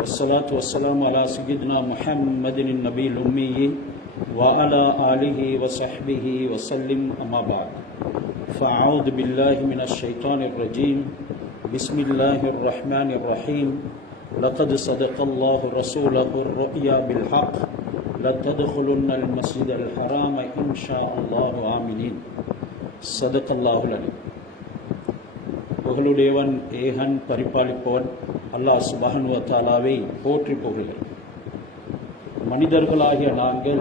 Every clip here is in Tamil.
والصلاة والسلام على سيدنا محمد النبي الأمي وعلى آله وصحبه وسلم أما بعد. فأعوذ بالله من الشيطان الرجيم. بسم الله الرحمن الرحيم. لقد صدق الله رسوله الرؤيا بالحق. لتدخلن المسجد الحرام إن شاء الله. آمنين. صدق الله العليم പുകളുടേവൻ ഏഹൻ പരിപാലിപ്പവൻ அல்லாஹ் சுபஹனுவ தாலாவை போற்றி புகழ்கிறேன் மனிதர்களாகிய நாங்கள்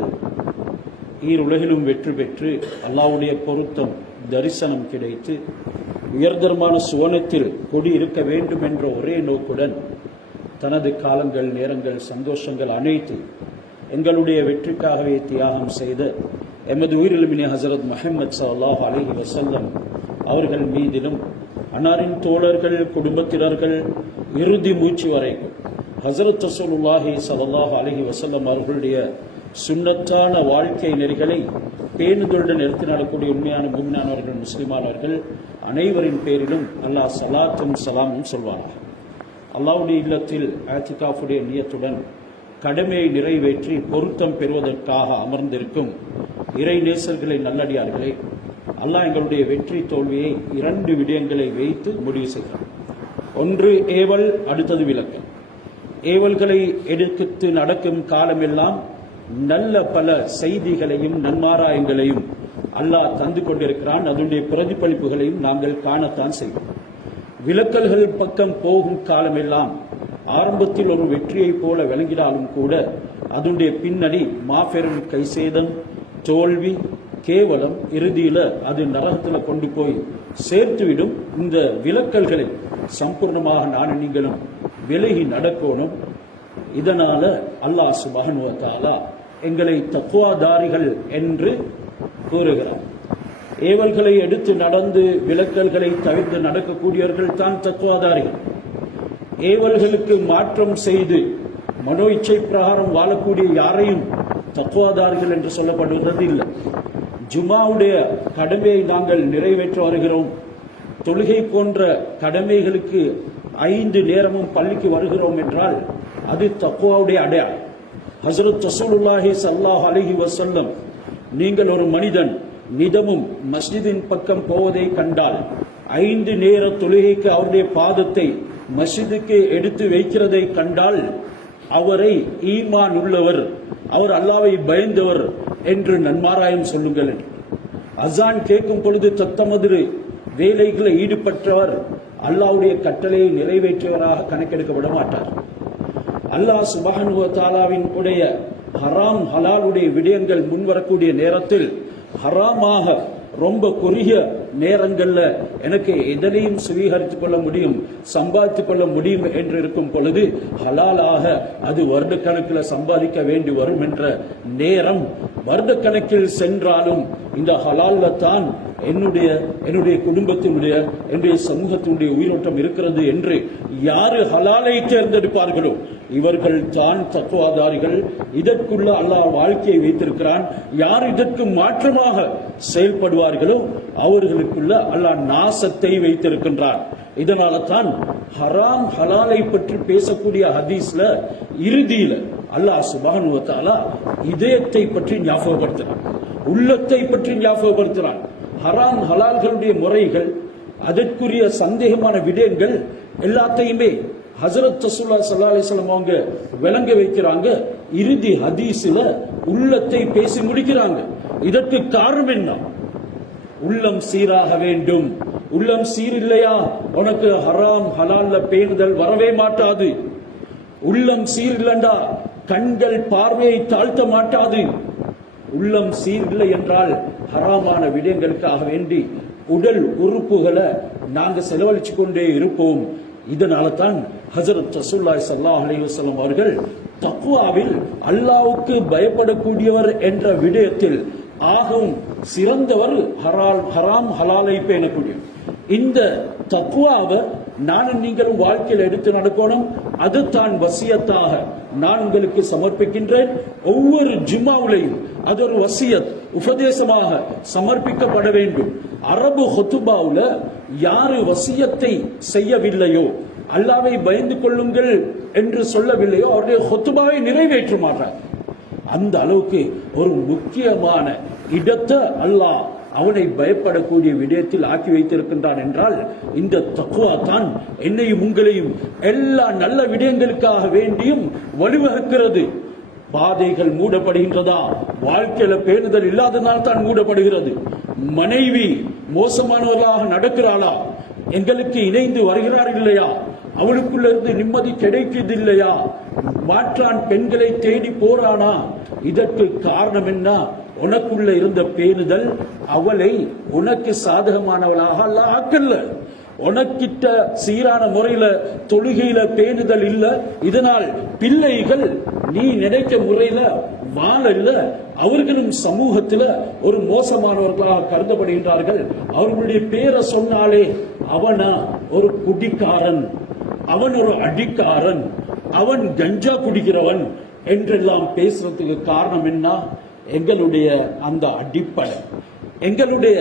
ஈருலகிலும் வெற்றி பெற்று அல்லாஹ்வுடைய பொருத்தம் தரிசனம் கிடைத்து உயர்தரமான சுவனத்தில் கொடியிருக்க வேண்டும் என்ற ஒரே நோக்குடன் தனது காலங்கள் நேரங்கள் சந்தோஷங்கள் அனைத்து எங்களுடைய வெற்றிக்காகவே தியாகம் செய்த எமது உயிரிலுமினி ஹசரத் மஹமத் சல்லாஹ் அலஹி வசல்லம் அவர்கள் மீதிலும் அன்னாரின் தோழர்கள் குடும்பத்தினர்கள் இறுதி மூச்சு வரைக்கும் ஹசரத் ரசூலுல்லாஹி ஸல்லல்லாஹு அலஹி வசல்லம் அவர்களுடைய சுண்ணத்தான வாழ்க்கை நெறிகளை பேணுதலுடன் எடுத்து நடக்கூடிய உண்மையான மூமினானவர்கள் முஸ்லிமானவர்கள் அனைவரின் பேரிலும் அல்லாஹ் சலாத்தும் சலாமும் சொல்வானாக. அல்லாவுடைய இல்லத்தில் ஆத்திகாஃபுடைய நியத்துடன் கடமையை நிறைவேற்றி பொருத்தம் பெறுவதற்காக அமர்ந்திருக்கும் இறை நேசர்களை நல்லடியார்களே அல்லாஹ் எங்களுடைய வெற்றி தோல்வியை இரண்டு விடயங்களை வைத்து முடிவு செய்கிறார் ஒன்று ஏவல் அடுத்தது விளக்கம் ஏவல்களை எடுத்து நடக்கும் காலமெல்லாம் நல்ல பல செய்திகளையும் நன்மாராயங்களையும் அல்லாஹ் தந்து கொண்டிருக்கிறான். அதனுடைய பிரதிபலிப்புகளையும் நாங்கள் காணத்தான் செய்வோம். விலக்கல்கள் பக்கம் போகும் காலமெல்லாம் ஆரம்பத்தில் ஒரு வெற்றியைப் போல விளங்கினாலும் கூட அதனுடைய பின்னணி மாபெரும் கைசேதம் தோல்வி கேவலம் இறுதியில் அது நரகத்தில் கொண்டு போய் சேர்த்துவிடும். இந்த விலக்கல்களை சம்பூர்ணமாக நான் நீங்களும் விலகி நடக்கணும். இதனால் அல்லாஹ் சுபகனுவத்தாலா எங்களை தக்குவாதாரிகள் என்று கூறுகிறார் ஏவல்களை எடுத்து நடந்து விலக்கல்களை தவிர்த்து நடக்கக்கூடியவர்கள் தான் தத்துவாதாரிகள் ஏவல்களுக்கு மாற்றம் செய்து மனோ இச்சை பிரகாரம் வாழக்கூடிய யாரையும் தத்துவாதாரிகள் என்று சொல்லப்படுவது இல்லை ஜுமாவுடைய கடமையை நாங்கள் நிறைவேற்ற வருகிறோம். தொழுகை போன்ற கடமைகளுக்கு ஐந்து நேரமும் பள்ளிக்கு வருகிறோம் என்றால் அது தக்குவாவுடைய அடையாளம். ஹசரத் தசூலுல்லாஹி சல்லாஹ் அலஹி வசல்லம் நீங்கள் ஒரு மனிதன் நிதமும் மஸ்ஜிதின் பக்கம் போவதை கண்டால் ஐந்து நேர தொழுகைக்கு அவருடைய பாதத்தை மஸ்ஜிதுக்கு எடுத்து வைக்கிறதை கண்டால் அவரை ஈமான் உள்ளவர் அவர் அல்லாவை பயந்தவர் என்று நன்மாராயம் சொல்லுங்கள். அசான் கேட்கும் பொழுது தத்தமது வேலைகளை ஈடுபட்டவர் அல்லாவுடைய கட்டளையை நிறைவேற்றியவராக கணக்கெடுக்கப்பட மாட்டார் அல்லாஹ் சுபஹனுவ தாலாவின் உடைய ஹராம் ஹலாலுடைய விடயங்கள் முன்வரக்கூடிய நேரத்தில் ஹராமாக ரொம்ப குறுகிய நேரங்களில் எனக்கு எதனையும் சுவீகரித்துக் கொள்ள முடியும் சம்பாதித்து கொள்ள முடியும் என்று இருக்கும் பொழுது ஹலாலாக அது வருடக்கணக்கில் சம்பாதிக்க வேண்டி வரும் என்ற நேரம் வருடக்கணக்கில் சென்றாலும் இந்த ஹலாலில் தான் என்னுடைய என்னுடைய குடும்பத்தினுடைய என்னுடைய சமூகத்தினுடைய உயிரோட்டம் இருக்கிறது என்று யாரு ஹலாலை தேர்ந்தெடுப்பார்களோ இவர்கள் தான் தத்துவாதாரிகள். இதற்குள்ள அல்லாஹ் வாழ்க்கையை வைத்திருக்கிறான். யார் இதற்கு மாற்றமாக செயல்படுவார்களோ அவர்களுக்குள்ள அல்லாஹ் நாசத்தை வைத்திருக்கின்றான். இதனால தான் ஹராம் ஹலாலை பற்றி பேசக்கூடிய ஹதீஸ்ல இறுதியில அல்லாஹ் சுபானுவத்தாலா இதயத்தை பற்றி ஞாபகப்படுத்துறான். உள்ளத்தை பற்றி ஞாபகப்படுத்துறான். ஹராம் ஹலால்களுடைய முறைகள் அதற்குரிய சந்தேகமான விடயங்கள் எல்லாத்தையுமே ஹசரத் ரசூல்லா சல்லா அலிஸ்லாம் அவங்க விளங்க வைக்கிறாங்க. இறுதி ஹதீஸில் உள்ளத்தை பேசி முடிக்கிறாங்க. இதற்கு காரணம் என்ன? உள்ளம் சீராக வேண்டும். உள்ளம் சீர் இல்லையா உனக்கு ஹராம் ஹலால்ல பேணுதல் வரவே மாட்டாது. உள்ளம் சீர் இல்லண்டா கண்கள் பார்வையை தாழ்த்த மாட்டாது. உள்ளம் சீர் இல்லை என்றால் ஹராமான விடயங்களுக்காக வேண்டி உடல் உறுப்புகளை நாங்கள் செலவழிச்சு கொண்டே இருப்போம். இதனால தான் ஹசரத் ரசூல்லாய் சல்லாஹ் அலிவசலம் அவர்கள் தக்குவாவில் அல்லாவுக்கு பயப்படக்கூடியவர் என்ற விடயத்தில் ஆகவும் சிறந்தவர் ஹரால் ஹராம் ஹலாலை பேணக்கூடிய இந்த தக்குவாவை நானும் நீங்களும் வாழ்க்கையில் எடுத்து நடக்கணும். அது தான் வசியத்தாக நான் உங்களுக்கு சமர்ப்பிக்கின்றேன். ஒவ்வொரு ஜும்மாவிலையும் அது ஒரு வசியத் உபதேசமாக சமர்ப்பிக்கப்பட வேண்டும். அரபு ஹொத்துபாவுல யாரு வசியத்தை செய்யவில்லையோ அல்லாவை பயந்து கொள்ளுங்கள் என்று சொல்லவில்லையோ அவருடைய ஹொத்துபாவை நிறைவேற்ற மாட்டார் அந்த அளவுக்கு ஒரு முக்கியமான இடத்தை அல்லாஹ் அவனை பயப்படக்கூடிய விடயத்தில் ஆக்கி வைத்திருக்கின்றான் என்றால் இந்த தக்குவா தான் என்னையும் உங்களையும் எல்லா நல்ல விடயங்களுக்காக வேண்டியும் வழிவகுக்கிறது. பாதைகள் மூடப்படுகின்றதா? வாழ்க்கையில பேணுதல் இல்லாததால் தான் மூடப்படுகிறது. மனைவி மோசமானவர்களாக நடக்கிறாளா? எங்களுக்கு இணைந்து வருகிறார் இல்லையா? அவளுக்குள்ள இருந்து நிம்மதி கிடைக்குது இல்லையா? மாற்றான் பெண்களை தேடி போறானா? இதற்கு காரணம் என்ன? உனக்குள்ள இருந்த பேணுதல் அவளை உனக்கு சாதகமானவளாக அல்ல ஆக்கல்ல. உனக்கிட்ட சீரான முறையில தொழுகையில பேணுதல் இல்ல. இதனால் பிள்ளைகள் நீ நினைக்க முறையில வாழல்ல அவர்களும் சமூகத்துல ஒரு மோசமானவர்களாக கருதப்படுகின்றார்கள். அவர்களுடைய பேரை சொன்னாலே அவனா ஒரு குடிக்காரன் அவன் ஒரு அடிக்காரன் அவன் கஞ்சா குடிக்கிறவன் என்றெல்லாம் பேசுறதுக்கு காரணம் என்ன? எங்களுடைய அந்த அடிப்படை எங்களுடைய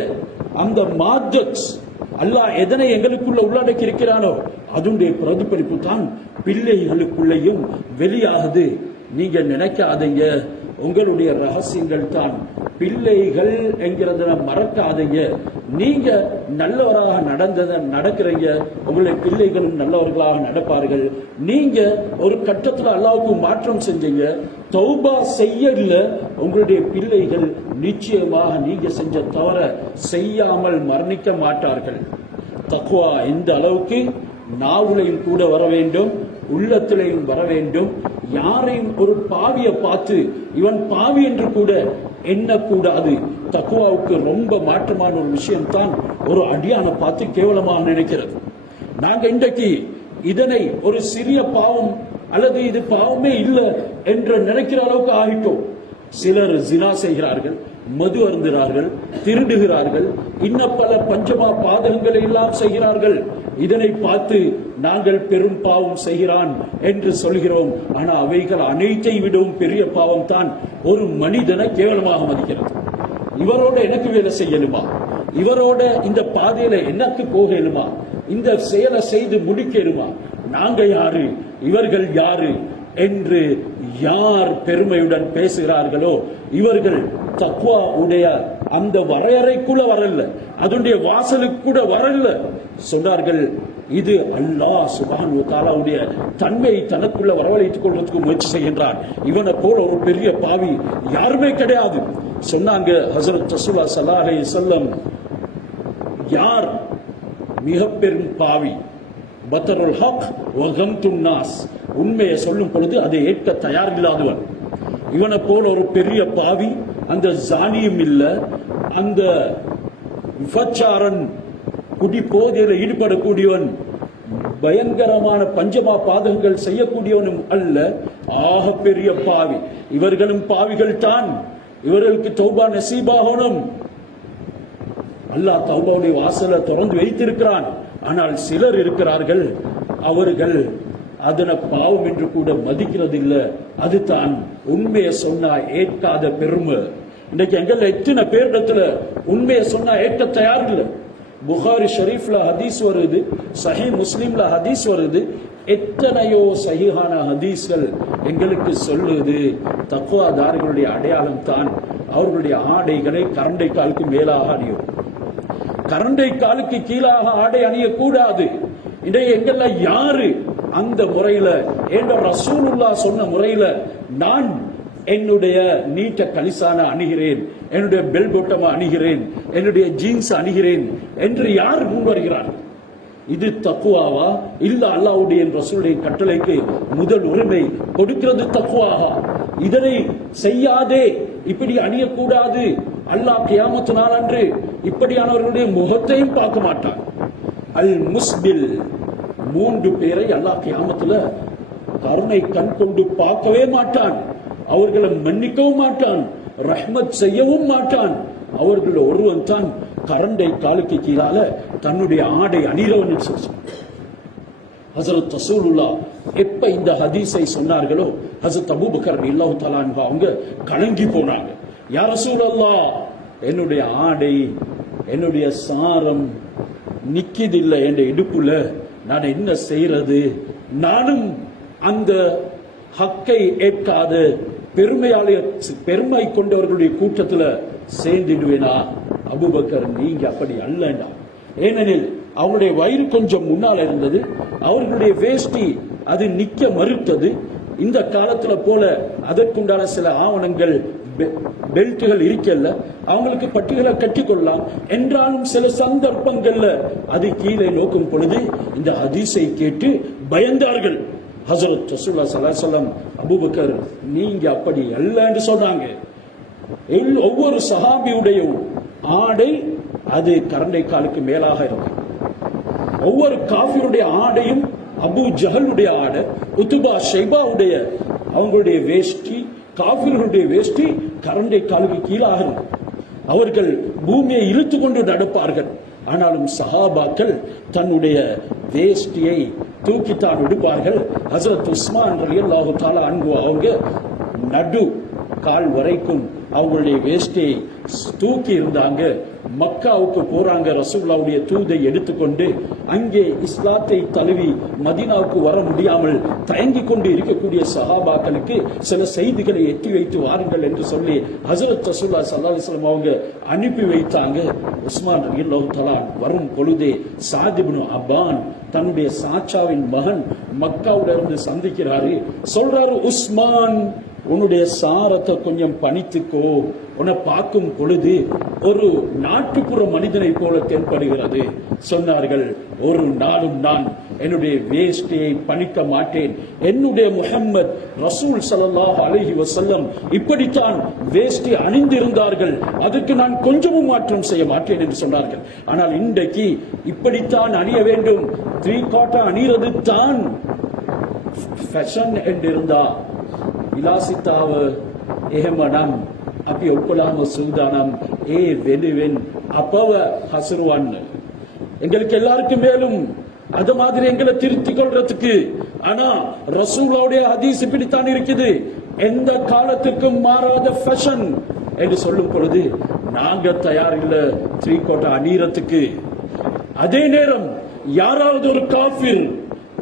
அந்த மார்ஜக்ஸ் அல்லாஹ் எதனை எங்களுக்குள்ள உள்ளடக்கி இருக்கிறானோ அதனுடைய பிரதிபலிப்பு தான் பிள்ளைகளுக்குள்ளேயும் வெளியாகுது. நீங்க நினைக்காதீங்க. உங்களுடைய ரகசியங்கள் தான். பிள்ளைகள் என்கிறத மறக்காதீங்க. நீங்க நல்லவராக நடந்ததை நடக்கிறீங்க. உங்களுடைய பிள்ளைகளும் நல்லவர்களாக நடப்பார்கள். நீங்க ஒரு கட்டத்தில் அல்லாவுக்கு மாற்றம் செஞ்சீங்க. தௌபா செய்யல உங்களுடைய பிள்ளைகள் நிச்சயமாக நீங்க செஞ்ச தவற செய்யாமல் மரணிக்க மாட்டார்கள். தக்குவா இந்த அளவுக்கு நாவுலையும் கூட வர வேண்டும் உள்ளத்திலையும் வர வேண்டும். யாரையும் ஒரு பாவியை பார்த்து இவன் பாவி என்று கூட எண்ணக்கூடாது தக்குவாவுக்கு ரொம்ப மாற்றமான ஒரு விஷயம் தான் ஒரு அடியான பார்த்து கேவலமாக நினைக்கிறது. நாங்க இன்றைக்கு இதனை ஒரு சிறிய பாவம் அல்லது இது பாவமே இல்லை என்று நினைக்கிற அளவுக்கு ஆகிட்டோம். சிலர் ஜினா செய்கிறார்கள் மது அருந்துகிறார்கள் திருடுகிறார்கள் இன்ன பல பஞ்சமா பாதகங்களை எல்லாம் செய்கிறார்கள். இதனை பார்த்து நாங்கள் பெரும் பாவம் செய்கிறான் என்று சொல்கிறோம். ஆனால் அவைகள் அனைத்தை விடவும் பெரிய பாவம் தான் ஒரு மனிதனை கேவலமாக மதிக்கிறது. இவரோட எனக்கு வேலை செய்யணுமா? இவரோட இந்த பாதையில எனக்கு போகணுமா இந்த செயலை செய்து முடிக்கணுமா நாங்க யாரு? இவர்கள் யாரு? என்று யார் பெருமையுடன் பேசுகிறார்களோ இவர்கள் தக்குவா உடைய அந்த வரையறைக்குள்ள வரல அதனுடைய வாசலுக்கு கூட வரல சொன்னார்கள் இது அல்லாஹ் சுபான் தாலாவுடைய தன்மையை தனக்குள்ள வரவழைத்துக் கொள்வதற்கு முயற்சி செய்கின்றான். இவனை போல ஒரு பெரிய பாவி யாருமே கிடையாது. சொன்னாங்க ஹசரத் ரசூலா சலாஹே செல்லம் யார் மிக பெரும் பாவி? பத்தருல் ஹக் வகந்துன் நாஸ். உண்மையை சொல்லும் பொழுது அதை ஏற்க தயார் இல்லாதவன் இவனை போல ஒரு பெரிய பாவி அந்த ஜானியும் இல்ல. அந்த விபச்சாரன் குடி போதையில் ஈடுபடக்கூடியவன் பயங்கரமான பஞ்சமா பாதகங்கள் செய்யக்கூடியவனும் அல்ல. ஆக பெரிய பாவி. இவர்களும் பாவிகள் தான். இவர்களுக்கு தௌபா நசீபாகணும். அல்லாஹ் தௌபாவுடைய வாசலை திறந்து வைத்திருக்கிறான். ஆனால் சிலர் இருக்கிறார்கள் அவர்கள் அதனை பாவம் என்று கூட மதிக்கிறது அது அதுதான் உண்மையை சொன்னா ஏற்காத பெருமை. இன்னைக்கு எங்கள்ல எத்தனை பேரிடத்துல உண்மையை சொன்னா ஏற்க தயார் இல்லை புகாரி ஷரீஃப்ல ஹதீஸ் வருது சஹி முஸ்லீம்ல ஹதீஸ் வருது. எத்தனையோ சஹிஹான ஹதீஸ்கள் எங்களுக்கு சொல்லுது. தக்குவாதாரிகளுடைய அடையாளம் தான் அவர்களுடைய ஆடைகளை கரண்டை காலுக்கு மேலாக அணியும். கரண்டை காலுக்கு கீழாக ஆடை அணியக்கூடாது. இன்றைய எங்கெல்லாம் யாரு அந்த முறையில ஏண்ட ரசூலுல்லா சொன்ன முறையில நான் என்னுடைய நீட்ட கலிசான அணுகிறேன் என்னுடைய பெல் பொட்டமா அணுகிறேன் என்னுடைய ஜீன்ஸ் அணுகிறேன் என்று யார் முன் வருகிறார் இது தக்குவாவா இல்ல அல்லாவுடைய ரசூலுடைய கட்டளைக்கு முதல் உரிமை கொடுக்கிறது தக்குவாகா இதனை செய்யாதே இப்படி அணியக்கூடாது. அல்லாஹ் கியாமத்து நாள் அன்று இப்படியானவர்களுடைய முகத்தையும் பார்க்க மாட்டான். அல் முஸ்பில் மூன்று பேரை அல்லாஹ் கியாமத்துல கருணை கண் கொண்டு பார்க்கவே மாட்டான். அவர்களை மன்னிக்கவும் மாட்டான். ரஹ்மத் செய்யவும் மாட்டான். அவர்கள் ஒருவன் தான் கரண்டை காலுக்கு கீழால தன்னுடைய ஆடை அணிகிறவன் ஹசரத் ரசூலுல்லா எப்ப இந்த ஹதீஸை சொன்னார்களோ ஹசரத் அபூபக்கர் இல்லாஹு தலான் அவங்க கலங்கி போனாங்க. யார சூழல்லா என்னுடைய ஆடை என்னுடைய சாரம் நிக்கிதில்லை என் இடுப்புல நான் என்ன செய்யறது நானும் அந்த ஹக்கை ஏற்காத பெருமையாளர் பெருமை கொண்டவர்களுடைய கூட்டத்துல சேர்ந்துடுவேனா? அபுபக்கர் நீங்க அப்படி அல்லண்டா. ஏனெனில் அவங்களுடைய வயிறு கொஞ்சம் முன்னால் இருந்தது அவர்களுடைய வேஷ்டி அது நிக்க மறுத்தது இந்த காலத்துல போல அதற்குண்டான சில ஆவணங்கள் பெ- பெல்ட்டுகள் இருக்கல அவங்களுக்கு பட்டிகளை கட்டிக்கொள்ளலாம். என்றாலும் சில சந்தர்ப்பங்கள்ல அது கீழே நோக்கும் பொழுது இந்த அதிசை கேட்டு பயந்தார்கள். ஹசரத் ரசூல்லா சலாசலம் அபூபக்கர் நீங்க அப்படி அல்ல என்று சொன்னாங்க. எல்- ஒவ்வொரு சஹாபியுடைய ஆடை அது கரண்டை காலுக்கு மேலாக இருக்கும். ஒவ்வொரு காஃபியுடைய ஆடையும் அபு ஜஹலுடைய ஆடை உத்துபா ஷைபாவுடைய அவங்களுடைய வேஷ்டி காஃபிர்களுடைய வேஷ்டி கரண்டை காலுக்கு கீழாக இருக்கும் அவர்கள் பூமியை இழுத்து கொண்டு நடப்பார்கள். ஆனாலும் சஹாபாக்கள் தன்னுடைய வேஷ்டியை தூக்கித்தான் விடுப்பார்கள் ஹசரத் உஸ்மான் ரலியல்லாஹு தாலா அன்பு அவங்க நடு கால் வரைக்கும் அவங்களுடைய வேஷ்டியை தூக்கி இருந்தாங்க. மக்காவுக்கு போறாங்க. ரசூல்லாவுடைய தூதை எடுத்துக்கொண்டு அங்கே இஸ்லாத்தை தழுவி மதீனாவுக்கு வர முடியாமல் தயங்கிக் கொண்டு இருக்கக்கூடிய சஹாபாக்களுக்கு சில செய்திகளை எட்டி வைத்து வாருங்கள் என்று சொல்லி ஹசரத் ரசூல்லா சல்லா அவங்க அனுப்பி வைத்தாங்க. உஸ்மான் ரலியல்லாஹு தலா வரும் பொழுதே சாதிபுனு அப்பான் தன்னுடைய சாச்சாவின் மகன் மக்காவுல இருந்து சந்திக்கிறாரு. சொல்றாரு உஸ்மான் உன்னுடைய சாரத்தை கொஞ்சம் பணித்துக்கோ. உன்னை பார்க்கும் பொழுது ஒரு நாட்டுப்புற மனிதனை போல தென்படுகிறது. சொன்னார்கள் ஒரு நாளும் நான் என்னுடைய வேஷ்டியை பணிக்க மாட்டேன். என்னுடைய முஹம்மத் ரசூல் ஸல்லல்லாஹு அலஹி வசல்லம் இப்படித்தான் வேஷ்டி அணிந்திருந்தார்கள். அதற்கு நான் கொஞ்சமும் மாற்றம் செய்ய மாட்டேன் என்று சொன்னார்கள். ஆனால் இன்றைக்கு இப்படித்தான் அணிய வேண்டும். த்ரீ காட்டா அணிகிறது தான் ஃபேஷன் என்றிருந்தா විලාසිතාව එහෙමනම් අපි ඔක්කොලාම සූදානම් ඒ වෙනුවෙන් අපව හසුරුවන්න. எங்களுக்கு எல்லாருக்கும் மேலும் அது மாதிரி எங்களை திருத்திக் கொள்றதுக்கு ஆனா ரசூலாவுடைய ஹதீஸ் இப்படித்தான் இருக்குது எந்த காலத்துக்கும் மாறாத ஃபேஷன் என்று சொல்லும் பொழுது நாங்க தயார் இல்ல த்ரீ கோட்டை அணியறதுக்கு அதே நேரம் யாராவது ஒரு காஃபிர்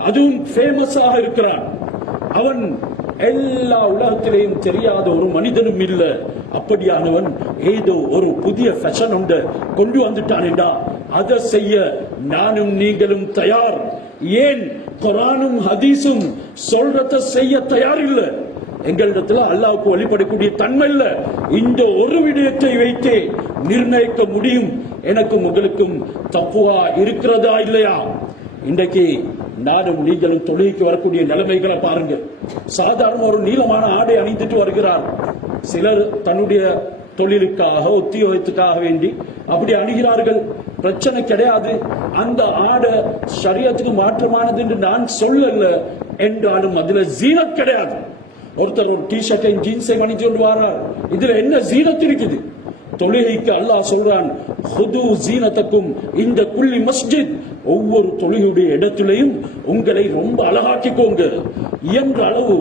அதுவும் ஃபேமஸாக இருக்கிறான் அவன் எல்லா உலகத்திலேயும் தெரியாத ஒரு மனிதனும் இல்லை. அப்படியானவன் ஏதோ ஒரு புதிய ஃபேஷன் உண்டு கொண்டு வந்துட்டானேடா. அதை செய்ய நானும் நீங்களும் தயார். ஏன்? குரானும் ஹதீஸும் சொல்றத செய்ய தயார் இல்லை. எங்களிடத்துல அல்லாவுக்கு வழிபடக்கூடிய தன்மை இல்ல. இந்த ஒரு விடயத்தை வைத்தே நிர்ணயிக்க முடியும். எனக்கும் உங்களுக்கும் தப்புவா இருக்கிறதா இல்லையா? இன்றைக்கு நானும் நீங்களும் தொழுகைக்கு வரக்கூடிய நிலைமைகளை பாருங்க சாதாரண ஒரு நீளமான ஆடை அணிந்துட்டு வருகிறார். சிலர் தன்னுடைய தொழிலுக்காக உத்தியோகத்துக்காக வேண்டி அப்படி அணுகிறார்கள். பிரச்சனை கிடையாது. அந்த ஆடை சரியத்துக்கு மாற்றமானது என்று நான் சொல்லல. என்றாலும் அதுல ஜீனத் கிடையாது. ஒருத்தர் ஒரு டி ஷர்ட்டையும் ஜீன்ஸை அணிஞ்சு கொண்டு வரார் இதுல என்ன ஜீனத் இருக்குது? தொழுகைக்கு அல்லாஹ் சொல்றான் ஹுது ஜீனத்தக்கும் இந்த குள்ளி மஸ்ஜித் ஒவ்வொரு தொழுகையுடைய இடத்திலையும் உங்களை ரொம்ப அழகாக்கிக்கோங்க. இயன்ற அளவு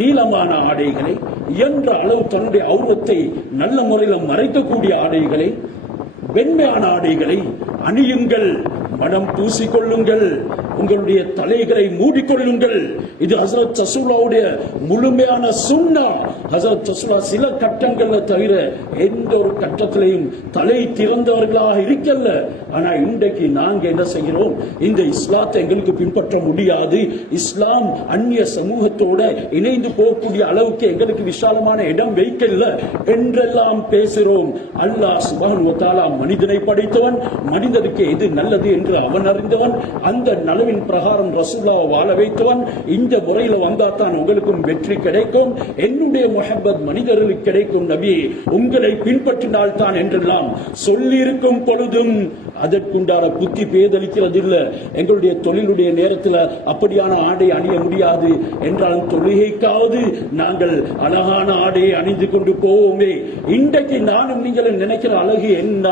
நீளமான ஆடைகளை இயன்ற அளவு தன்னுடைய அவுரத்தை நல்ல முறையில் மறைக்கக்கூடிய ஆடைகளை வெண்மையான ஆடைகளை அணியுங்கள் மனம் பூசிக்கொள்ளுங்கள். உங்களுடைய தலைகளை மூடிக்கொள்ளுங்கள். இது ஹசரத் சசூலாவுடைய முழுமையான சுண்ணா. ஹசரத் சசூலா சில கட்டங்கள்ல தவிர எந்த ஒரு கட்டத்திலையும் தலை திறந்தவர்களாக இருக்கல்ல. ஆனா இன்றைக்கு நாங்க என்ன செய்கிறோம்? இந்த இஸ்லாத்தை எங்களுக்கு பின்பற்ற முடியாது. இஸ்லாம் அந்நிய சமூகத்தோட இணைந்து போகக்கூடிய அளவுக்கு எங்களுக்கு விசாலமான இடம் வைக்கல என்றெல்லாம் பேசுகிறோம். அல்லாஹ் சுபான் வத்தாலா மனிதனை படைத்தவன் மனிதனுக்கு எது நல்லது என்று அவன் அறிந்தவன் அந்த நலவை நலவின் பிரகாரம் ரசூல்லாவை வாழ வைத்தவன் இந்த முறையில வந்தா தான் உங்களுக்கும் வெற்றி கிடைக்கும். என்னுடைய முஹப்பத் மனிதர்களுக்கு கிடைக்கும் நபி உங்களை பின்பற்றினால் தான் என்றெல்லாம் சொல்லியிருக்கும் பொழுதும் அதற்குண்டான புத்தி பேதளிக்கிறது இல்லை எங்களுடைய தொழிலுடைய நேரத்தில் அப்படியான ஆடை அணிய முடியாது என்றாலும் தொழுகைக்காவது நாங்கள் அழகான ஆடையை அணிந்து கொண்டு போவோமே. இன்றைக்கு நானும் நீங்களும் நினைக்கிற அழகு என்ன?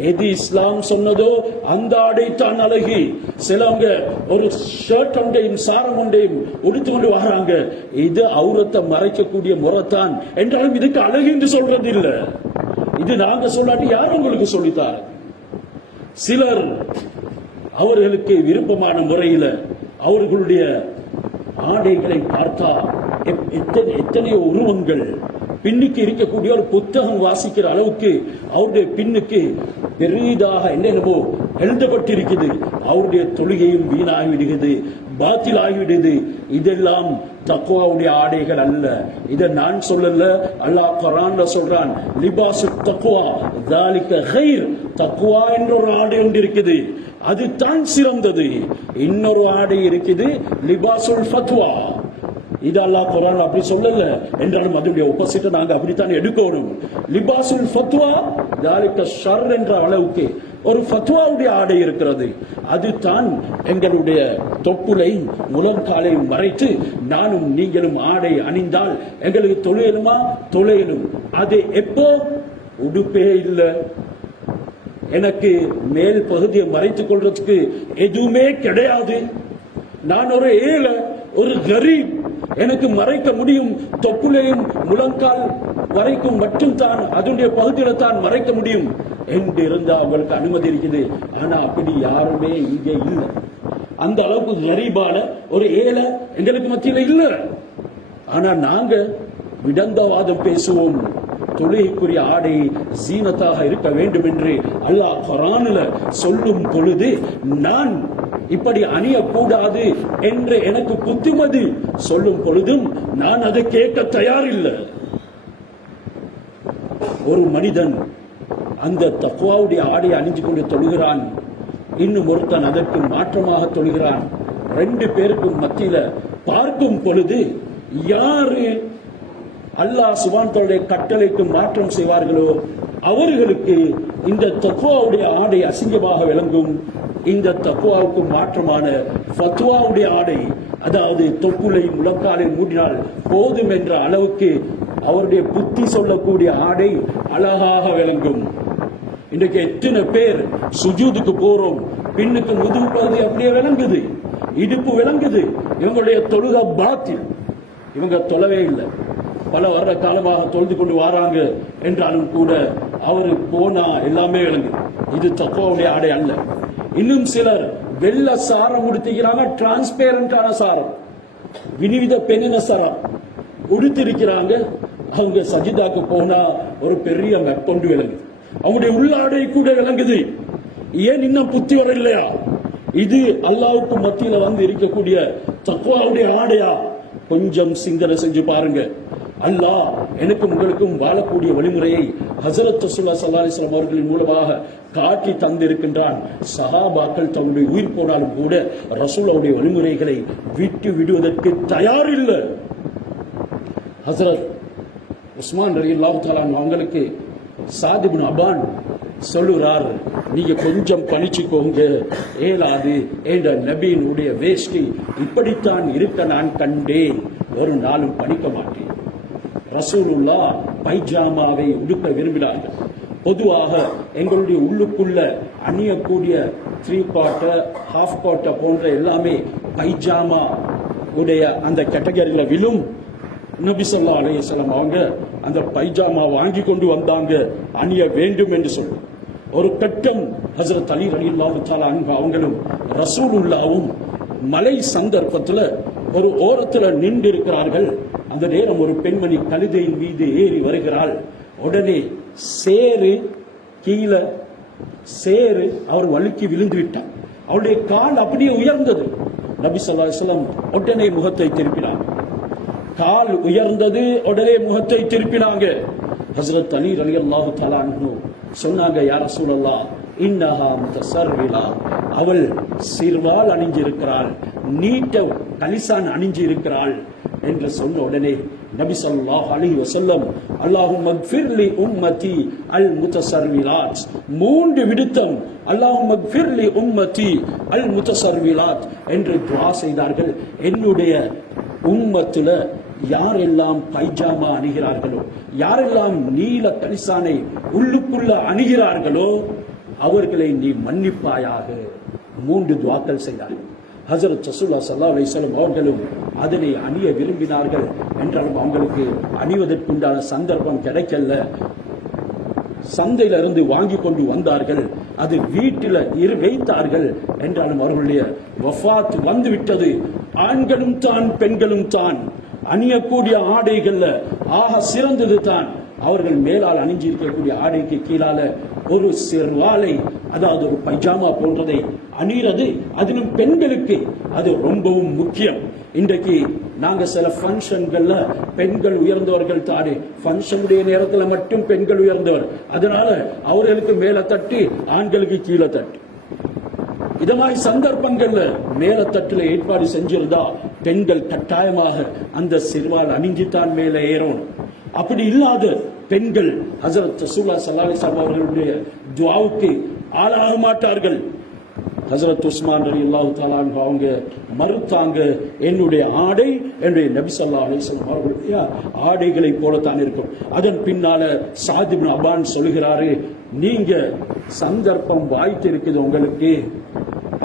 எது இஸ்லாம் சொன்னதோ அந்த ஆடை தான் சிலவங்க ஒரு ஷர்ட் ஒன்றையும் சாரம் ஒன்றையும் உடுத்து கொண்டு வராங்க. இது அவுரத்தை மறைக்கக்கூடிய முறைத்தான். என்றாலும் இதுக்கு அழகு என்று சொல்றது இல்லை இது நாங்க சொல்லாட்டி யார் உங்களுக்கு சொல்லித்தார்? சிலர் அவர்களுக்கு விருப்பமான முறையில அவர்களுடைய ஆடைகளை பார்த்தா எப்- எத்தனை எத்தனையோ உருவங்கள் பின்னுக்கு இருக்கக்கூடிய ஒரு புத்தகம் வாசிக்கிற அளவுக்கு அவருடைய பின்னுக்கு பெரிதாக என்னென்னவோ எழுதப்பட்டிருக்குது. அவருடைய தொழுகையும் வீணாகிவிடுகிறது. பாத்தில் ஆகிவிடுது இதெல்லாம் தக்குவாவுடைய ஆடைகள் அல்ல. இதை நான் சொல்லல. அல்லாஹ் குரான்ல சொல்றான் லிபாசு தக்குவா தாலிக்க ஹைர் தக்குவா என்ற ஒரு ஆடை ஒன்று இருக்குது அது தான் சிறந்தது. இன்னொரு ஆடை இருக்குது லிபாசுல் ஃபத்வா. இது அல்லா குரான் அப்படி சொல்லல என்றாலும் அதனுடைய ஒப்போசிட்டை நாங்கள் அப்படித்தான் எடுக்கணும். லிபாசுல் ஃபத்வா தாலிக்க ஷர் என்ற அளவுக்கு ஒரு ஃபத்வாவுடைய ஆடை இருக்கிறது. அது தான் எங்களுடைய தொப்புளை முழங்காலையும் மறைத்து நானும் நீங்களும் ஆடை அணிந்தால் எங்களுக்கு தொழிலுமா தொழிலும் அது எப்போ? உடுப்பே இல்லை. எனக்கு மேல் பகுதியை மறைத்துக் கொள்றதுக்கு எதுவுமே கிடையாது. நான் ஒரு ஏழை ஒரு கரீப். எனக்கு மறைக்க முடியும். தொப்புளையும் முழங்கால் வரைக்கும் மட்டும் தான் அதனுடைய பகுதியில தான் மறைக்க முடியும். என்று இருந்தால் அவங்களுக்கு அனுமதி இருக்குது. ஆனா அப்படி யாருமே இங்கே இல்லை. அந்த அளவுக்கு கரீபான ஒரு ஏழை எங்களுக்கு மத்தியில் இல்லை. ஆனா நாங்க விடந்தவாதம் பேசுவோம். தொழுகைக்குரிய ஆடை சீனத்தாக இருக்க வேண்டும் என்று அல்லாஹ் குரானில் சொல்லும் பொழுது நான் இப்படி அணியக்கூடாது என்று எனக்கு புத்திமதி. சொல்லும் பொழுதும் நான் அதை கேட்க தயாரில்லை. ஒரு மனிதன் அந்த தக்குவாவுடைய ஆடை அணிஞ்சு கொண்டு தொழுகிறான். இன்னும் ஒருத்தன் அதற்கு மாற்றமாக தொழுகிறான். ரெண்டு பேருக்கும் மத்தியில பார்க்கும் பொழுது யாரு அல்லாஹ் சுபான்தோடைய கட்டளைக்கு மாற்றம் செய்வார்களோ அவர்களுக்கு இந்த தக்குவாவுடைய ஆடை அசிங்கமாக விளங்கும். இந்த தக்குவாவுக்கு மாற்றமான ஃபத்வாவுடைய ஆடை அதாவது தொப்புளை முழக்காலை மூடினால் போதும் என்ற அளவுக்கு அவருடைய புத்தி சொல்லக்கூடிய ஆடை அழகாக விளங்கும். இன்றைக்கு எத்தனை பேர் சுஜூதுக்கு போறோம் பின்னுக்கு முதுகு பகுதி அப்படியே விளங்குது இடுப்பு விளங்குது இவங்களுடைய தொழுக பாத்தில். இவங்க தொழவே இல்லை. பல வருட காலமாக தொழுது கொண்டு வராங்க என்றாலும் கூட அவரு போனா எல்லாமே விளங்குது. இது தக்குவாவுடைய ஆடை அல்ல. இன்னும் சிலர் வெள்ள சாரம் உடுத்திக்கிறாங்க டிரான்ஸ்பேரண்டான சாரம். வினிவித பெண்ணின சாரம். உடுத்திருக்கிறாங்க. அவங்க சஜிதாக்கு போனா ஒரு பெரிய மெப்பொண்டு விளங்குது அவங்களுடைய உள்ளாடை கூட விளங்குது. ஏன் இன்னும் புத்தி வரலையா இது அல்லாவுக்கு மத்தியில வந்து இருக்கக்கூடிய தக்குவாவுடைய ஆடையா? கொஞ்சம் சிந்தனை செஞ்சு பாருங்க. அல்லாஹ் எனக்கும் உங்களுக்கும் வாழக்கூடிய வழிமுறையை ஹசரத் ரசூல்லா ஸல்லல்லாஹு அவர்களின் மூலமாக காட்டி தந்திருக்கின்றான். சஹாபாக்கள் தன்னுடைய உயிர் போனாலும் கூட ரசூலாவுடைய வழிமுறைகளை விட்டு விடுவதற்கு தயாரில்லை. ஹசரத் உஸ்மான் ரலி அல்லாஹாலான் அவங்களுக்கு சாதிபின் அபான் சொல்லுறார் நீங்க கொஞ்சம் பணிச்சுக்கோங்க ஏலாது என்ற நபியினுடைய வேஷ்டி இப்படித்தான் இருக்க நான் கண்டேன். ஒரு நாளும் பணிக்க மாட்டேன். ரசூலுல்லா பைஜாமாவை உடுக்க விரும்பினார்கள். பொதுவாக எங்களுடைய உள்ளுக்குள்ள அணியக்கூடிய த்ரீ குவார்ட்டர் ஹாஃப் குவார்ட்டர் போன்ற எல்லாமே பைஜாமா உடைய அந்த கேட்டகரியில் விழும். நபிசல்லா ஸல்லல்லாஹு அவங்க அந்த பைஜாமா வாங்கி கொண்டு வந்தாங்க அணிய வேண்டும் என்று சொல்லி. ஒரு கட்டம் ஹசரத் அலி அலி இல்லாவிட்டால் அவங்களும் ரசூலுல்லாவும் மலை சந்தர்ப்பத்தில் ஒரு ஓரத்தில் நின்று இருக்கிறார்கள் அந்த நேரம் ஒரு பெண்மணி கழுதையின் மீது ஏறி வருகிறாள். உடனே சேரு கீழே சேரு அவர் வழுக்கி விழுந்து விட்டார். அவருடைய கால் அப்படியே உயர்ந்தது. நபி ஸல்லல்லாஹு உடனே முகத்தை திருப்பினார். கால் உயர்ந்தது உடனே முகத்தை திருப்பினாங்க. ஹசரத் அலி அலி அல்லாஹு தலான்னு சொன்னாங்க யார சூழல்லா இன்னஹா முத்தசர்விலா அவள் சிறுவால் அணிஞ்சிருக்கிறாள் நீட்ட கலிசான் அணிஞ்சு இருக்கிறாள் என்று சொன்ன உடனே நபி சல்லாஹ் அலி வசல்லம் அல்லாஹும் மக்ஃபிர்லி உம்மதி அல் முத்தசர்விலாத் மூன்று விடுத்தம் அல்லாஹும் மக்ஃபிர்லி உம்மதி அல் முத்தசர்விலாத் என்று துவா செய்தார்கள். என்னுடைய உம்மத்தில் யாரெல்லாம் பைஜாமா அணிகிறார்களோ யாரெல்லாம் நீல கலிசானை உள்ளுக்குள்ள அணிகிறார்களோ அவர்களை நீ மன்னிப்பாயாக. மூன்று துவாக்கள் செய்தார்கள். ஹசரத் சசுல்லா சல்லா அலிஸ்லம் அவர்களும் அதனை அணிய விரும்பினார்கள் என்றாலும் அவங்களுக்கு அணிவதற்குண்டான சந்தர்ப்பம் கிடைக்கல. சந்தையில இருந்து வாங்கி கொண்டு வந்தார்கள். அது வீட்டில இரு வைத்தார்கள் என்றாலும் அவர்களுடைய வஃபாத் வந்து விட்டது ஆண்களும் தான் பெண்களும் தான். அணியக்கூடிய ஆடைகள்ல ஆக சிறந்தது தான். அவர்கள் மேலால் அணிஞ்சிருக்கக்கூடிய ஆடைக்கு கீழால ஒரு சிறுவாலை அதாவது ஒரு பைஜாமா போன்றதை அணிகிறது அதிலும் பெண்களுக்கு அது ரொம்பவும் முக்கியம். இன்றைக்கு நாங்கள் சில ஃபங்க்ஷன்களில் பெண்கள் உயர்ந்தவர்கள் தானே. ஃபங்க்ஷனுடைய நேரத்தில் மட்டும் பெண்கள் உயர்ந்தவர். அதனால அவர்களுக்கு மேலே தட்டி ஆண்களுக்கு கீழே தட்டு. இத மாதிரி சந்தர்ப்பங்கள்ல மேலத்தட்டுல ஏற்பாடு செஞ்சிருந்தா பெண்கள் கட்டாயமாக அந்த சிறுவால் அணிஞ்சுத்தான் மேலே ஏறணும். அப்படி இல்லாத பெண்கள் ஹசரத் ரசூலா சல்லாஹ் அவர்களுடைய துவாவுக்கு ஆளாக மாட்டார்கள் ஹசரத் உஸ்மான் அலி அல்லாஹு அவங்க மறுத்தாங்க என்னுடைய ஆடை என்னுடைய நபி சொல்லா அலிஸ்லாம் அவர்களுடைய ஆடைகளை போலத்தான் இருக்கும். அதன் பின்னால சாதிப் அபான் சொல்லுகிறாரு நீங்க சந்தர்ப்பம் வாய்த்து இருக்குது உங்களுக்கு.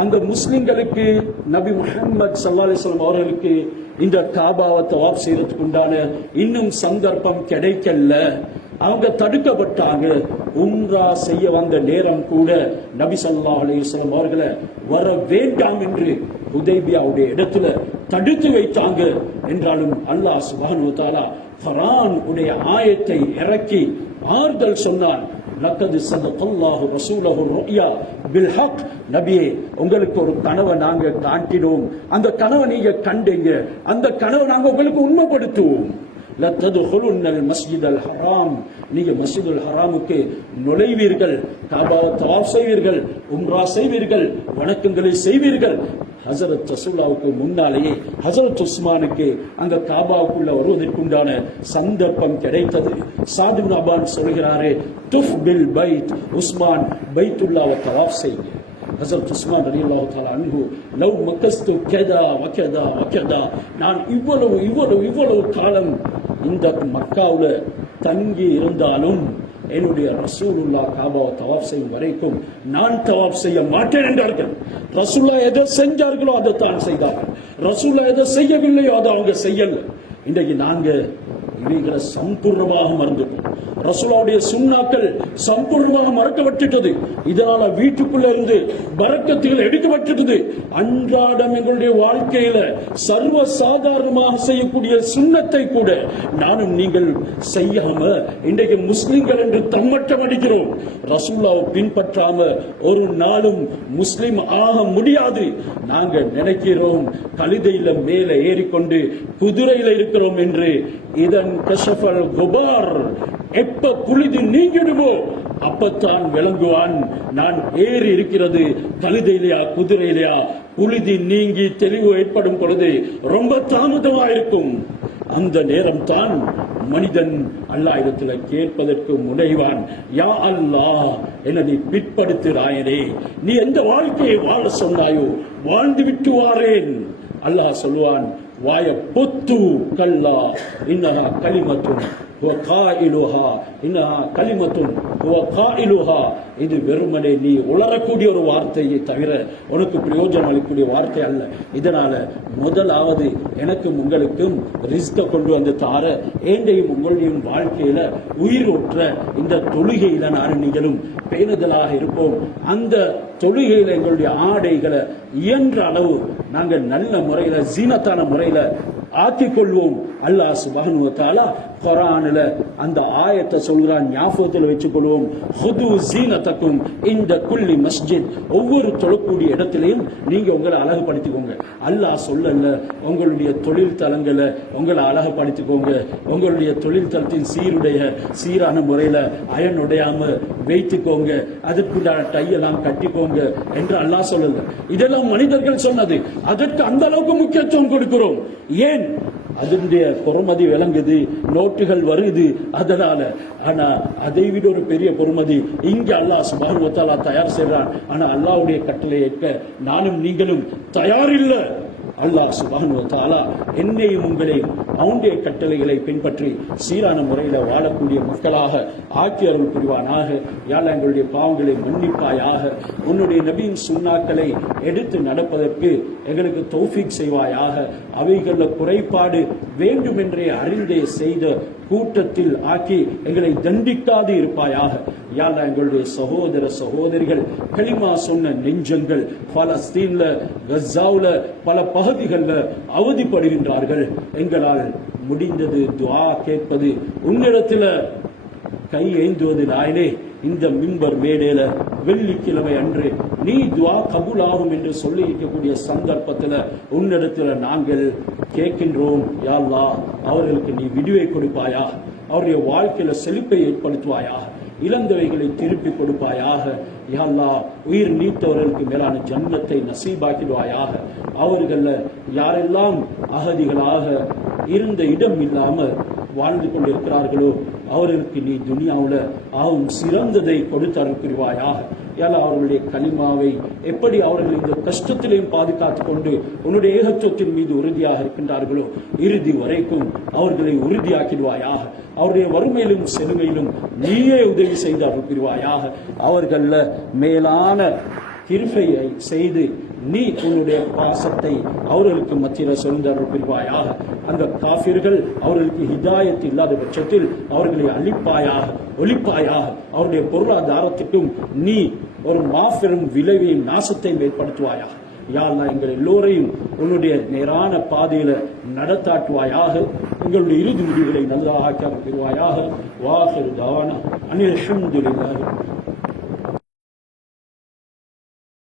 அந்த முஸ்லிம்களுக்கு நபி முகமது சல்லா அலிஸ்லாம் அவர்களுக்கு இந்த காபாவை தவாப் செய்யறதுக்கு உண்டான இன்னும் சந்தர்ப்பம் கிடைக்கல. அவங்க தடுக்கப்பட்டாங்க. உம்ரா செய்ய வந்த நேரம் கூட நபி சல்லா அலைஹி அவர்களை வர வேண்டாம் என்று உதேபியாவுடைய இடத்துல தடுத்து வைத்தாங்க. என்றாலும் அல்லாஹ் சுபானு தாலா ஃபரான் உடைய ஆயத்தை இறக்கி ஆறுதல் சொன்னான். லக்கது சதகல்லாஹு ரசூலஹு ருயா பில் ஹக் நபியே உங்களுக்கு ஒரு கனவை நாங்க காட்டினோம். அந்த கனவை நீங்க கண்டீங்க. அந்த கனவை நாங்க உங்களுக்கு உண்மைப்படுத்துவோம். லத்ததுகுலுன்னல் மஸ்ஜித் அல் ஹராம். நீங்க அல் ஹராமுக்கு நுழைவீர்கள். காபாவை தவாப் செய்வீர்கள். உம்ரா செய்வீர்கள். வணக்கங்களை செய்வீர்கள். ஹசரத் ரசூலாவுக்கு முன்னாலேயே ஹசரத் உஸ்மானுக்கு அந்த காபாவுக்குள்ள வருவதற்குண்டான சந்தர்ப்பம் கிடைத்தது. சாது அபான் சொல்கிறாரு துஃப் பில் பைத் உஸ்மான் பைத்துல்லாவை தவாஃப் செய்யுங்க. ஹசரத் உஸ்மான் அலி அல்லாஹு தாலா அன்பு லவ் மக்கஸ்து கெதா வக்கதா வக்கதா நான் இவ்வளவு இவ்வளவு இவ்வளவு காலம் இந்த மக்காவில் தங்கி இருந்தாலும் என்னுடைய ரசூலுல்லா காபாவை தவாப் செய்யும் வரைக்கும் நான் தவாப் செய்ய மாட்டேன் என்றார்கள் ரசூல்லா எதை செஞ்சார்களோ அதை தான் செய்தார்கள். ரசூல்லா எதை செய்யவில்லையோ அதை அவங்க செய்யல. இன்றைக்கு நாங்கள் இவைகளை சம்பூர்ணமாக மறந்து ரசூலாவுடைய சுண்ணாக்கள் சம்பூர்ணமாக மறக்கப்பட்டுட்டது. இதனால வீட்டுக்குள்ள இருந்து பறக்கத்துகள் எடுக்கப்பட்டுட்டது. அன்றாடம் எங்களுடைய வாழ்க்கையில சர்வ சாதாரணமாக செய்யக்கூடிய சுண்ணத்தை கூட நானும் நீங்கள் செய்யாம இன்றைக்கு முஸ்லிம்கள் என்று தம்மட்டம் அடிக்கிறோம். ரசூல்லாவை பின்பற்றாம ஒரு நாளும் முஸ்லிம் ஆக முடியாது. நாங்க நினைக்கிறோம் கழுதையில மேல ஏறிக்கொண்டு குதிரையில இருக்கிறோம் என்று. இதன் கஷஃபல் குபார். எப்ப புழுதி நீங்கிடுமோ அப்பத்தான் விளங்குவான். நான் ஏறி இருக்கிறது கழுதையிலையா குதிரையிலையா? புழுதி நீங்கி தெளிவு ஏற்படும் பொழுது ரொம்ப தாமதமா இருக்கும். அந்த நேரம் தான் மனிதன் அல்லாஹ்விடத்துல கேட்பதற்கு முனைவான். யா அல்லாஹ் என நீ பிற்படுத்துகிறாயனே நீ எந்த வாழ்க்கையை வாழ சொன்னாயோ வாழ்ந்து விட்டு வாரேன். அல்லாஹ் சொல்லுவான் ويبت كلا إنها كلمة وقائلها إنها كلمة இது வெறுமனே நீ உளரக்கூடிய ஒரு வார்த்தையை தவிர உனக்கு பிரயோஜனம் அளிக்கக்கூடிய வார்த்தை அல்ல இதனால முதலாவது எனக்கும் உங்களுக்கும் ரிஸ்க கொண்டு வந்து தார ஏண்டையும் உங்களுடையும் வாழ்க்கையில உயிரோற்ற இந்த தொழுகையில நான் நீங்களும் பேணுதலாக இருப்போம் அந்த தொழுகையில எங்களுடைய ஆடைகளை இயன்ற அளவு நாங்கள் நல்ல முறையில சீனத்தான முறையில ஆக்கிக் கொள்வோம் அல்லாஹ் சுபானுவத்தாலா குரானில் அந்த ஆயத்தை சொல்கிறான் ஞாபகத்தில் வச்சுக்கொள்வோம். ஹுது ஜீனத்தக்கும் இந்த குள்ளி மஸ்ஜித் ஒவ்வொரு தொழக்கூடிய இடத்துலையும் நீங்க உங்களை அழகுபடுத்திக்கோங்க. அல்லாஹ் சொல்லல உங்களுடைய தொழில் தலங்களை உங்களை அழகுபடுத்திக்கோங்க. உங்களுடைய தொழில் தளத்தின் சீருடைய சீரான முறையில அயன் உடையாம வைத்துக்கோங்க. அதற்குண்டான டையெல்லாம் கட்டிக்கோங்க என்று அல்லாஹ் சொல்லல. இதெல்லாம் மனிதர்கள் சொன்னது. அதற்கு அந்த அளவுக்கு முக்கியத்துவம் கொடுக்கிறோம். ஏன்? அதனுடைய பொறுமதி விளங்குது நோட்டுகள் வருது அதனால. ஆனா அதை விட ஒரு பெரிய பொறுமதி இங்க அல்லாஹ் சுபானு வத்தாலா தயார் செய்றான். ஆனா அல்லாஹ்வுடைய கட்டளை ஏற்க நானும் நீங்களும் தயாரில்லை. அல்லாஹ் சுபானு தாலா என்னையும் உங்களையும் அவனுடைய கட்டளைகளை பின்பற்றி சீரான முறையில் வாழக்கூடிய மக்களாக ஆக்கி அருள் புரிவானாக. யாழ் எங்களுடைய பாவங்களை மன்னிப்பாயாக. உன்னுடைய நபியின் சுண்ணாக்களை எடுத்து நடப்பதற்கு எங்களுக்கு தௌஃபிக் செய்வாயாக. அவைகளில் குறைபாடு வேண்டுமென்றே அறிந்தே செய்த கூட்டத்தில் ஆக்கி எங்களை தண்டிக்காது இருப்பாயாக. யாழ்லா எங்களுடைய சகோதர சகோதரிகள் களிமா சொன்ன நெஞ்சங்கள் பலஸ்தீன்ல கஸாவுல பல பகுதிகளில் அவதிப்படுகின்றார்கள். எங்களால் முடிந்தது துவா கேட்பது உன்னிடத்துல கை ஏந்துவது நாயனே இந்த மிம்பர் மேடையில வெள்ளிக்கிழமை அன்று நீ துவா கபூலாகும் என்று சொல்லி இருக்கக்கூடிய சந்தர்ப்பத்துல உன்னிடத்துல நாங்கள் கேட்கின்றோம். யாழ்லா அவர்களுக்கு நீ விடுவை கொடுப்பாயா? அவருடைய வாழ்க்கையில செழிப்பை ஏற்படுத்துவாயா? இளந்தவைகளை திருப்பி கொடுப்பாயாக. யா உயிர் நீத்தவர்களுக்கு மேலான ஜன்னத்தை நசீபாக்கிடுவாயாக. அவர்கள யாரெல்லாம் அகதிகளாக இருந்த இடம் இல்லாமல் வாழ்ந்து கொண்டிருக்கிறார்களோ அவர்களுக்கு நீ துனியாவில் ஆகும் சிறந்ததை கொடுத்து அனுப்பிடுவாயாக ஏலா அவர்களுடைய கலிமாவை எப்படி அவர்கள் இந்த கஷ்டத்திலையும் பாதுகாத்து கொண்டு உன்னுடைய ஏகத்துவத்தின் மீது உறுதியாக இருக்கின்றார்களோ இறுதி வரைக்கும் அவர்களை உறுதியாக்கிடுவாயாக. அவருடைய வறுமையிலும் செழுமையிலும் நீயே உதவி செய்து அனுப்பிடுவாயாக அவர்களில் மேலான கிருபையை செய்து நீ உன்னுடைய பாசத்தை அவர்களுக்கு மத்தியில் சொல்லிருப்பாயாக அந்த காஃபிர்கள் அவர்களுக்கு ஹிதாயத் இல்லாத பட்சத்தில் அவர்களை அழிப்பாயாக ஒழிப்பாயாக. அவருடைய பொருளாதாரத்துக்கும் நீ ஒரு மாபெரும் விளைவையும் நாசத்தையும் ஏற்படுத்துவாயாக. யாழ்லா எங்கள் எல்லோரையும் உன்னுடைய நேரான பாதையில நடத்தாட்டுவாயாக எங்களுடைய இறுதி முடிவுகளை நல்லதாக ஆக்கி அனுப்பிடுவாயாக வாஹிரு அனில் அல்ஹம்துலில்லாஹி.